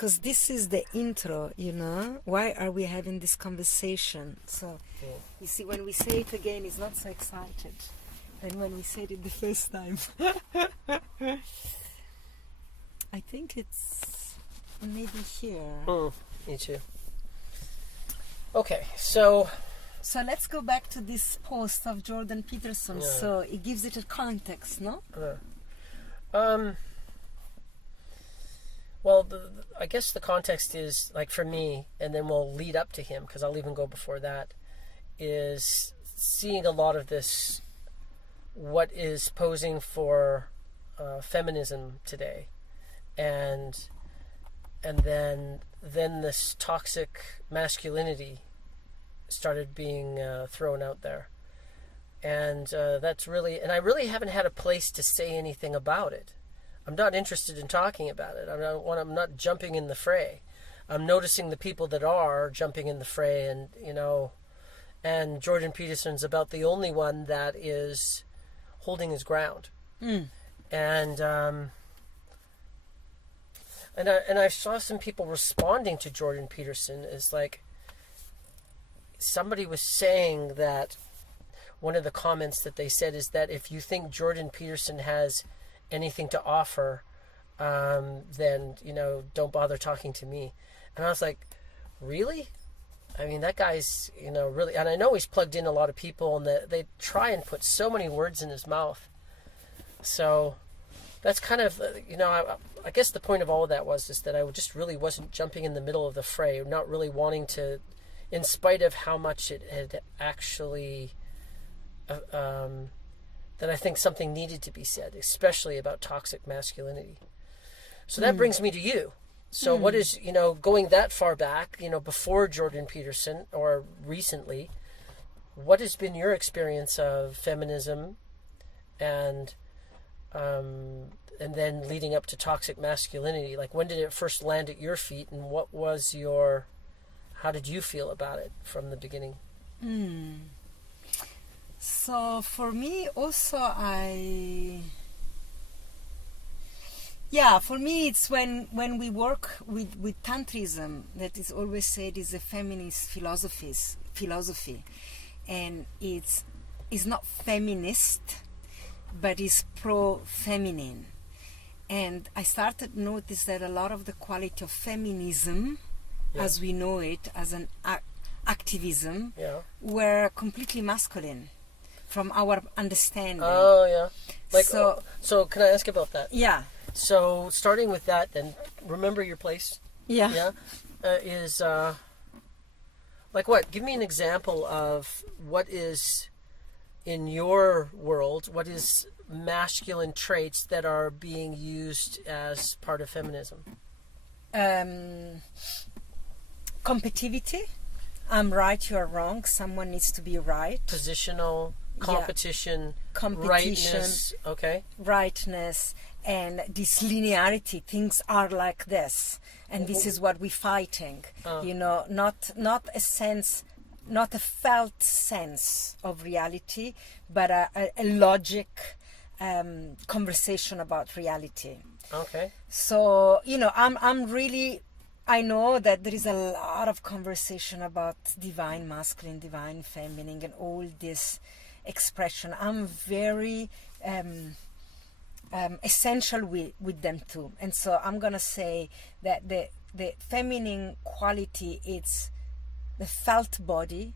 because this is the intro, you know. Why are we having this conversation? So, you see, when we say it again, it's not so excited than when we said it the first time. I think it's maybe here. Me too. Okay, so let's go back to this post of Jordan Peterson. So it gives it a context, no? Well, I guess the context is, like, for me, and then we'll lead up to him, because I'll even go before that, is seeing a lot of this, what is posing for feminism today, and then this toxic masculinity started being thrown out there, and that's really, and I really haven't had a place to say anything about it. I'm not interested in talking about it. I'm not jumping in the fray. I'm noticing the people that are jumping in the fray, and and Jordan Peterson's about the only one that is holding his ground. And I saw some people responding to Jordan Peterson as, like, somebody was saying that one of the comments that they said is that if you think Jordan Peterson has anything to offer, then don't bother talking to me. And I was like, really? I mean, that guy's really, and I know he's plugged in a lot of people, and they try and put so many words in his mouth. So that's kind of I guess the point of all of that is that I just really wasn't jumping in the middle of the fray, not really wanting to, in spite of how much it had actually that I think something needed to be said, especially about toxic masculinity. So that brings me to you. So what is, going that far back, before Jordan Peterson or recently, what has been your experience of feminism and then leading up to toxic masculinity? Like, when did it first land at your feet, and how did you feel about it from the beginning? So for me also, for me it's when we work with Tantrism, that is always said is a feminist philosophy, and it's not feminist, but it's pro-feminine. And I started to notice that a lot of the quality of feminism, as we know it, as an activism, were completely masculine from our understanding. Oh, yeah. Like, so can I ask about that? Yeah. So starting with that, then, remember your place? Yeah. Yeah. Is like what? Give me an example of what is in your world. What is masculine traits that are being used as part of feminism? Competitivity. I'm right, you're wrong. Someone needs to be right. Positional, competition, rightness. Okay. Rightness. And this linearity, things are like this, and this is what we're fighting. Not a sense, not a felt sense of reality, but a logic conversation about reality. Okay. So I'm really, I know that there is a lot of conversation about divine masculine, divine feminine, and all this expression. I'm very essential with them too, and so I'm gonna say that the feminine quality, it's the felt body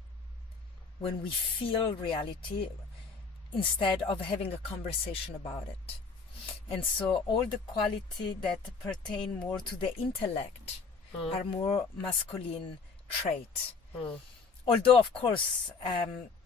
when we feel reality instead of having a conversation about it. And so all the quality that pertain more to the intellect are more masculine trait. Although, of course,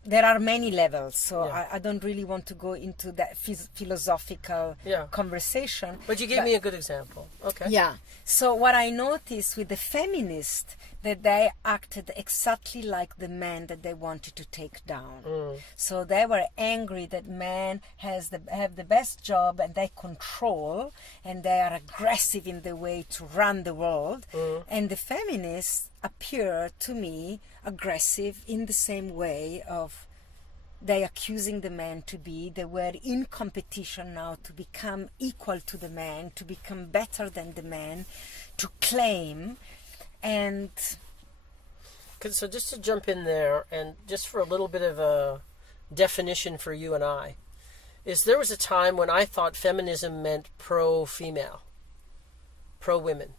there are many levels, so I don't really want to go into that philosophical conversation. But you gave me a good example. Okay. Yeah. So what I noticed with the feminists, that they acted exactly like the men that they wanted to take down. So they were angry that men have the best job, and they control, and they are aggressive in the way to run the world. And the feminists appear to me aggressive in the same way of they accusing the man to be. They were in competition now to become equal to the man, to become better than the man, to claim. And so just to jump in there, and just for a little bit of a definition for you and I, is there was a time when I thought feminism meant pro-female, pro-women.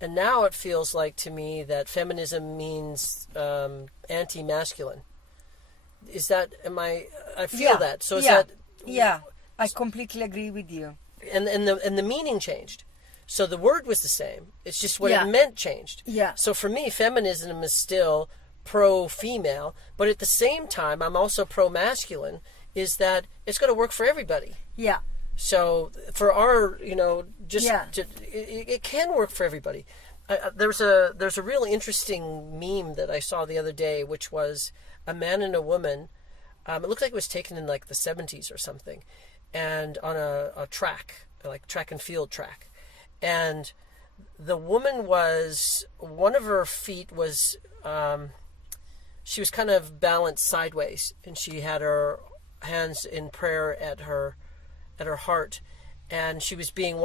And now it feels like to me that feminism means anti-masculine. Is that, I feel that. So is that... Yeah, I completely agree with you. And the meaning changed. So the word was the same. It's just what it meant changed. Yeah. So for me, feminism is still pro-female, but at the same time, I'm also pro-masculine, is that it's going to work for everybody. Yeah. So for our, it can work for everybody. There's a really interesting meme that I saw the other day, which was a man and a woman. It looked like it was taken in like the 70s or something, and on a track, like track and field track. And the woman was, one of her feet was, she was kind of balanced sideways, and she had her hands in prayer at her heart, and she was being,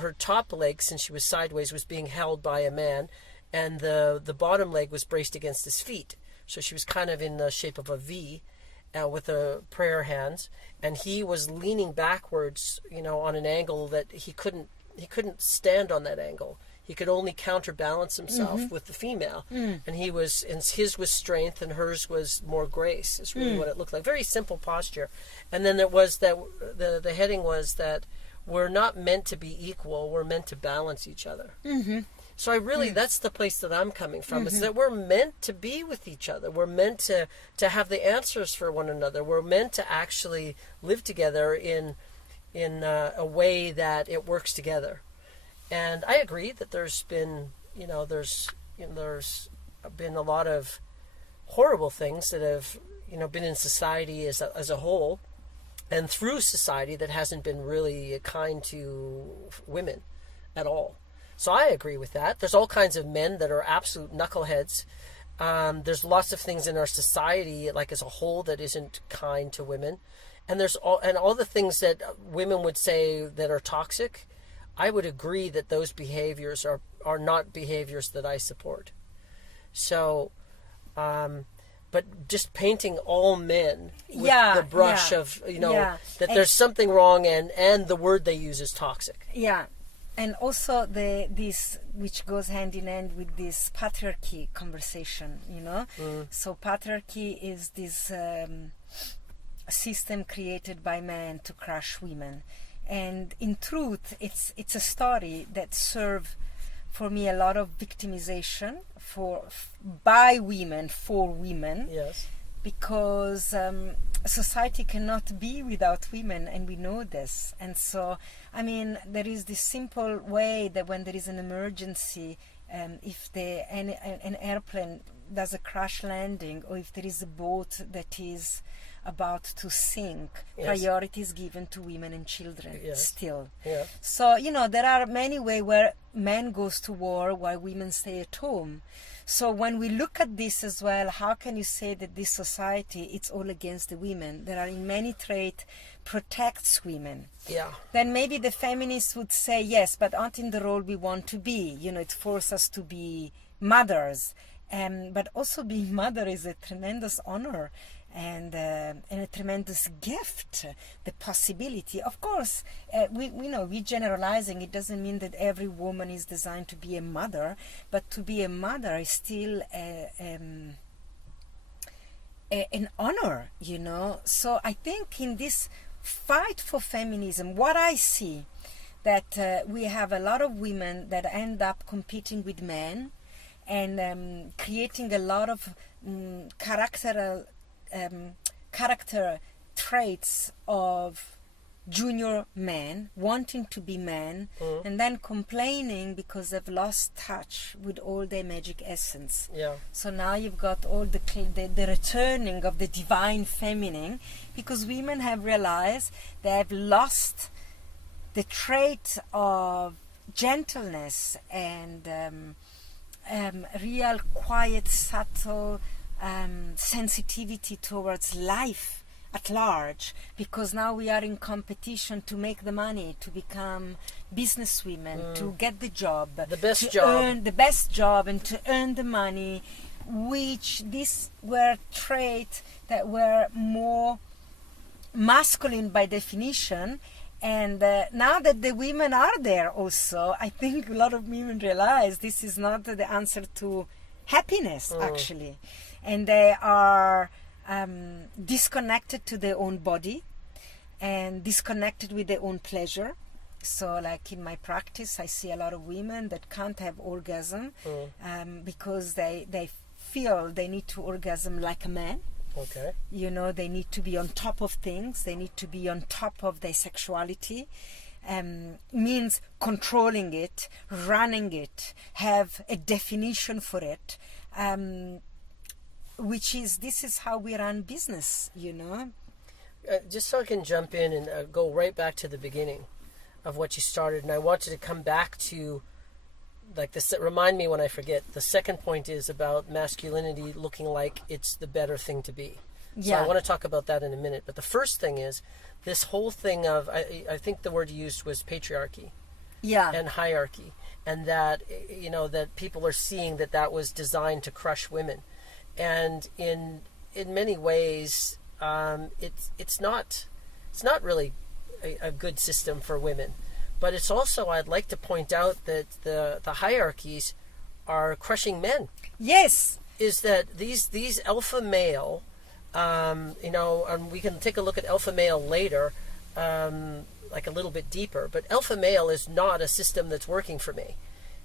her top leg, since she was sideways, was being held by a man, and the bottom leg was braced against his feet. So she was kind of in the shape of a V, with the prayer hands, and he was leaning backwards, on an angle that he couldn't stand on that angle. He could only counterbalance himself with the female. And his was strength and hers was more grace, is really what it looked like. Very simple posture. And then it was that the heading was that we're not meant to be equal, we're meant to balance each other. So I really, that's the place that I'm coming from, is that we're meant to be with each other. We're meant to have the answers for one another. We're meant to actually live together in a way that it works together. And I agree that there's been, there's been a lot of horrible things that have, been in society as a whole, and through society that hasn't been really kind to women at all. So I agree with that. There's all kinds of men that are absolute knuckleheads. There's lots of things in our society, like as a whole, that isn't kind to women. And there's all the things that women would say that are toxic. I would agree that those behaviors are not behaviors that I support. So, but just painting all men with the brush of, that there's something wrong, and the word they use is toxic. Yeah. And also this, which goes hand in hand with this patriarchy conversation, So patriarchy is this system created by men to crush women. And in truth, it's a story that serves, for me, a lot of victimization by women, for women. Yes. Because society cannot be without women, and we know this. And so, there is this simple way that when there is an emergency, if an airplane does a crash landing, or if there is a boat that is about to sink, priority is given to women and children still. Yeah. So, there are many ways where men goes to war while women stay at home. So when we look at this as well, how can you say that this society, it's all against the women? There are in many traits protects women. Yeah. Then maybe the feminists would say, yes, but aren't in the role we want to be. It forces us to be mothers. But also being mother is a tremendous honor. And a tremendous gift, the possibility. Of course, we're generalizing. It doesn't mean that every woman is designed to be a mother, but to be a mother is still an honor, So I think in this fight for feminism, what I see, that we have a lot of women that end up competing with men and creating a lot of character traits of junior men wanting to be men, and then complaining because they've lost touch with all their magic essence. Yeah. So now you've got all the returning of the divine feminine, because women have realized they have lost the trait of gentleness and real quiet, subtle sensitivity towards life at large, because now we are in competition to make the money, to become businesswomen, to get the job, earn the best job, and to earn the money, which these were traits that were more masculine by definition. And now that the women are there also, I think a lot of women realize this is not the answer to happiness, actually. And they are disconnected to their own body and disconnected with their own pleasure. So like in my practice, I see a lot of women that can't have orgasm because they feel they need to orgasm like a man. Okay. You know, they need to be on top of things. They need to be on top of their sexuality. Means controlling it, running it, have a definition for it. This is how we run business, you know. Just so I can jump in and go right back to the beginning of what you started, and I wanted to come back to, like, this. Remind me when I forget. The second point is about masculinity looking like it's the better thing to be. So I want to talk about that in a minute. But the first thing is this whole thing of, I think the word you used was patriarchy. Yeah. And hierarchy, and that, you know, that people are seeing that was designed to crush women. And in many ways, it's not really a good system for women. But it's also, I'd like to point out that the hierarchies are crushing men. Yes. Is that these alpha male, you know, and we can take a look at alpha male later, like a little bit deeper. But alpha male is not a system that's working for me.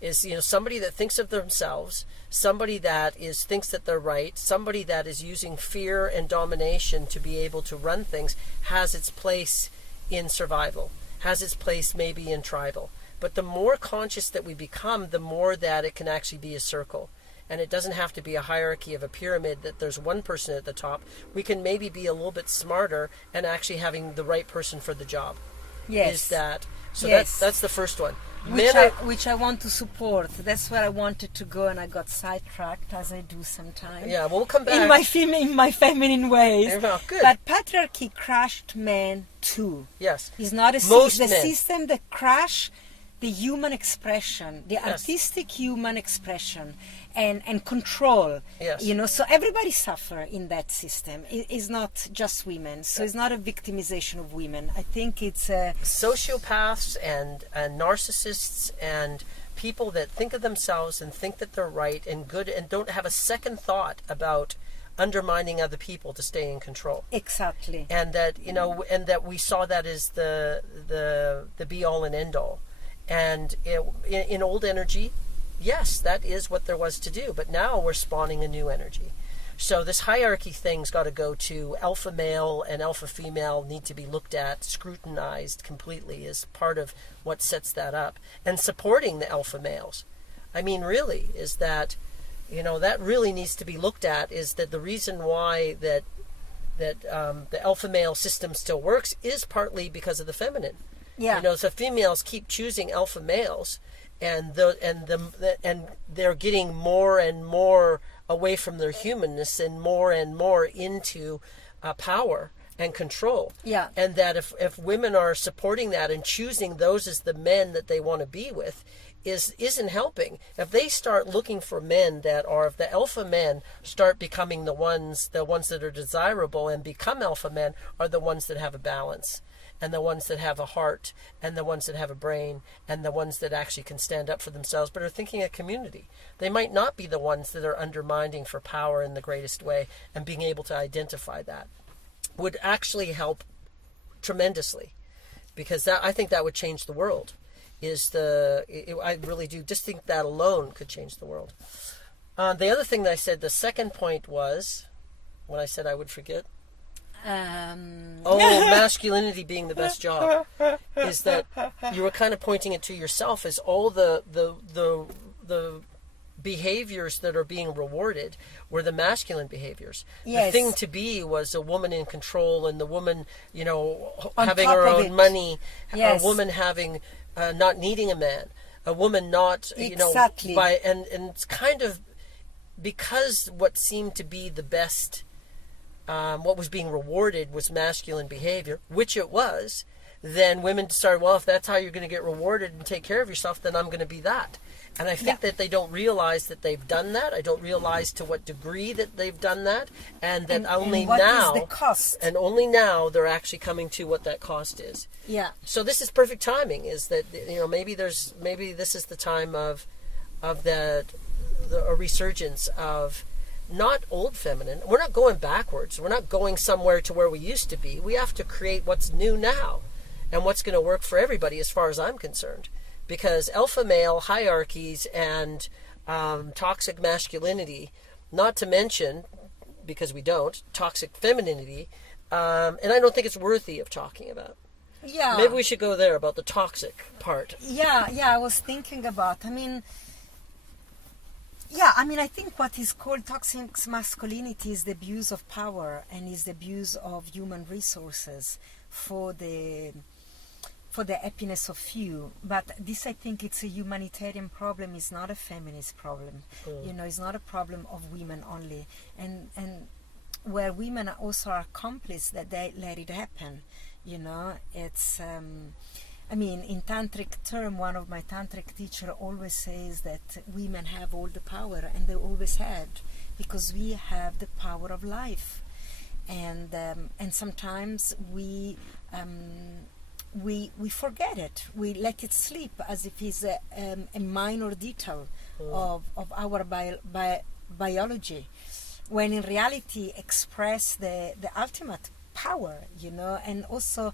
Is, you know, somebody that thinks of themselves, somebody that thinks that they're right, somebody that is using fear and domination to be able to run things, has its place in survival, has its place maybe in tribal. But the more conscious that we become, the more that it can actually be a circle. And it doesn't have to be a hierarchy of a pyramid that there's one person at the top. We can maybe be a little bit smarter and actually having the right person for the job. Yes. Is that so? Yes. That's the first one. Which I want to support. That's where I wanted to go, and I got sidetracked, as I do sometimes. Yeah, we'll come back. In my feminine ways. Well, good. But patriarchy crushed men too. Yes. It's not the system that crushed the human expression, the artistic human expression, and control. Yes. You know, so everybody suffer in that system. It's not just women. So it's not a victimization of women. I think it's sociopaths and narcissists and people that think of themselves and think that they're right and good and don't have a second thought about undermining other people to stay in control. Exactly. And that, you know, and that we saw that as the be all and end all. And in old energy, yes, that is what there was to do. But now we're spawning a new energy. So this hierarchy thing's got to go to alpha male and alpha female need to be looked at, scrutinized completely as part of what sets that up. And supporting the alpha males. I mean, really, is that, you know, that really needs to be looked at, is that the reason why that the alpha male system still works is partly because of the feminine. Yeah. You know, so females keep choosing alpha males, and they're getting more and more away from their humanness and more into power and control. Yeah. And that if women are supporting that and choosing those as the men that they want to be with, isn't helping. If they start looking for men that are, if the alpha men start becoming the ones that are desirable and become alpha men, are the ones that have a balance. And the ones that have a heart, and the ones that have a brain, and the ones that actually can stand up for themselves, but are thinking a community. They might not be the ones that are undermining for power in the greatest way, and being able to identify that would actually help tremendously, because I think that would change the world. I really do just think that alone could change the world. The other thing that I said, the second point was, when I said I would forget. Masculinity being the best job, is that you were kind of pointing it to yourself as all the behaviors that are being rewarded were the masculine behaviors. Yes. The thing to be was a woman in control, and the woman, you know, On having top her of own it. money, Yes. a woman having not needing a man, a woman not, you know, Exactly. and it's kind of because what seemed to be the best, what was being rewarded was masculine behavior, which it was, then women started, well, if that's how you're going to get rewarded and take care of yourself, then I'm going to be that. And I think that they don't realize that they've done that. I don't realize to what degree that they've done that, and that only what now, is the cost? and only now they're actually coming to what that cost is. Yeah. So this is perfect timing. Is that, you know, maybe this is the time of a resurgence of not old feminine. We're not going backwards. We're not going somewhere to where we used to be. We have to create what's new now, and what's going to work for everybody, as far as I'm concerned. Because alpha male hierarchies and toxic masculinity, not to mention, because we don't, toxic femininity, and I don't think it's worthy of talking about. Yeah. Maybe we should go there about the toxic part. Yeah, I was thinking about, I think what is called toxic masculinity is the abuse of power and is the abuse of human resources for the happiness of few. But this, I think, it's a humanitarian problem. It's not a feminist problem. You know, it's not a problem of women only. And where women also are accomplices, that they let it happen. You know, it's in tantric term, one of my tantric teacher always says that women have all the power, and they always had, because we have the power of life. And sometimes we forget it. We let it sleep as if it's a minor detail of our biology, when in reality express the ultimate power, you know. And also,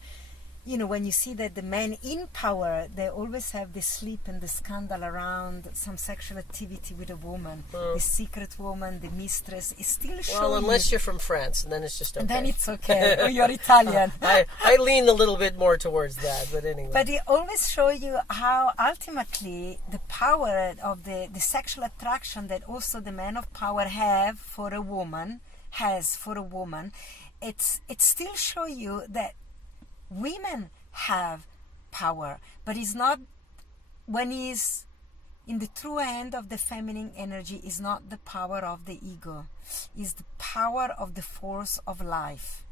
you know, when you see that the men in power, they always have the sleep and the scandal around some sexual activity with a woman, the secret woman, the mistress, is still showing. Well, unless you're from France, and then it's just okay. Then it's okay, or you're Italian. I lean a little bit more towards that, but anyway. But it always shows you how ultimately the power of the sexual attraction that also the man of power has for a woman, it still shows you that women have power, but it's not, when he's in the true end of the feminine energy, is not the power of the ego, is the power of the force of life.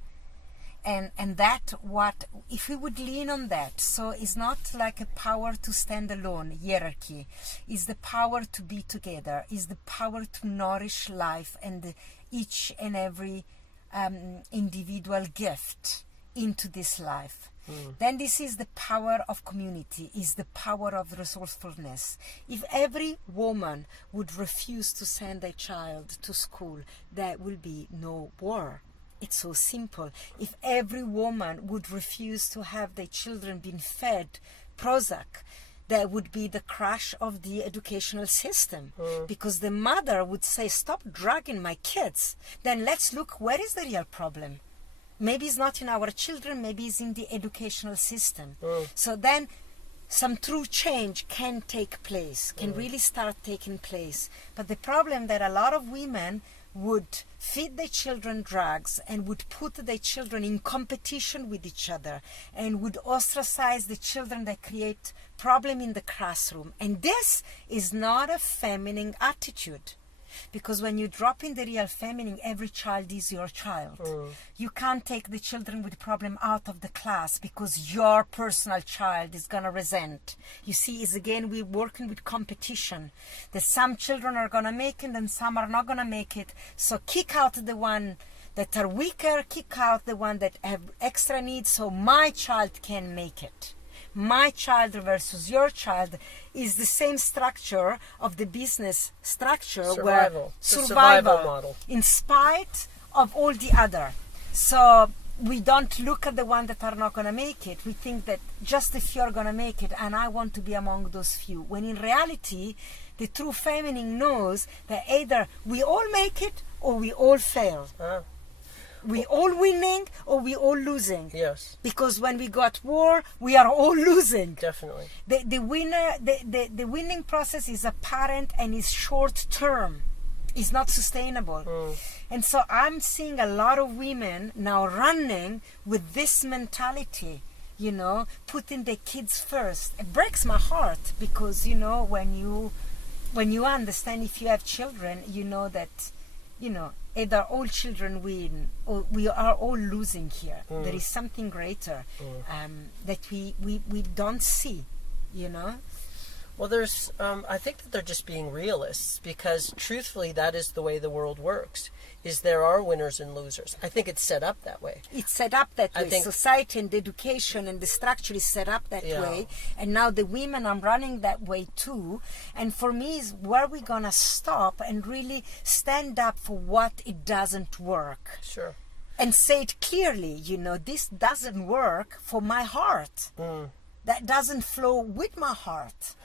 And that, what if we would lean on that, so it's not like a power to stand alone, hierarchy, is the power to be together, is the power to nourish life and each and every individual gift into this life. Then this is the power of community, is the power of resourcefulness. If every woman would refuse to send a child to school, there will be no war. It's so simple. If every woman would refuse to have their children being fed Prozac, there would be the crash of the educational system, because the mother would say, stop drugging my kids. Then let's look, where is the real problem? Maybe it's not in our children, maybe it's in the educational system. So then some true change can take place, can really start taking place. But the problem that a lot of women would feed their children drugs and would put their children in competition with each other and would ostracize the children that create problem in the classroom. And this is not a feminine attitude. Because when you drop in the real feminine, every child is your child. You can't take the children with problem out of the class because your personal child is going to resent. You see, is again, we're working with competition. That some children are going to make it and some are not going to make it. So kick out the one that are weaker, kick out the one that have extra needs so my child can make it. My child versus your child is the same structure of the business structure, survival. Where survival model, in spite of all the other. So we don't look at the one that are not going to make it. We think that just a few are going to make it, and I want to be among those few. When in reality, the true feminine knows that either we all make it or we all fail. We all winning or we all losing. Yes. Because when we got war, we are all losing. Definitely. The winning process is apparent and is short term. It's not sustainable. And so I'm seeing a lot of women now running with this mentality, you know, putting their kids first. It breaks my heart because, you know, when you when you understand, if you have children, you know that, either all children win or we are all losing here. There is something greater that we don't see, Well, there's, I think that they're just being realists, because truthfully, that is the way the world works, is there are winners and losers. I think it's set up that way. It's set up that way. think- Society and the education and the structure is set up that Yeah. way. And now the women are running that way too. And for me, is where we're going to stop and really stand up for what it doesn't work. Sure. And say it clearly, this doesn't work for my heart. That doesn't flow with my heart.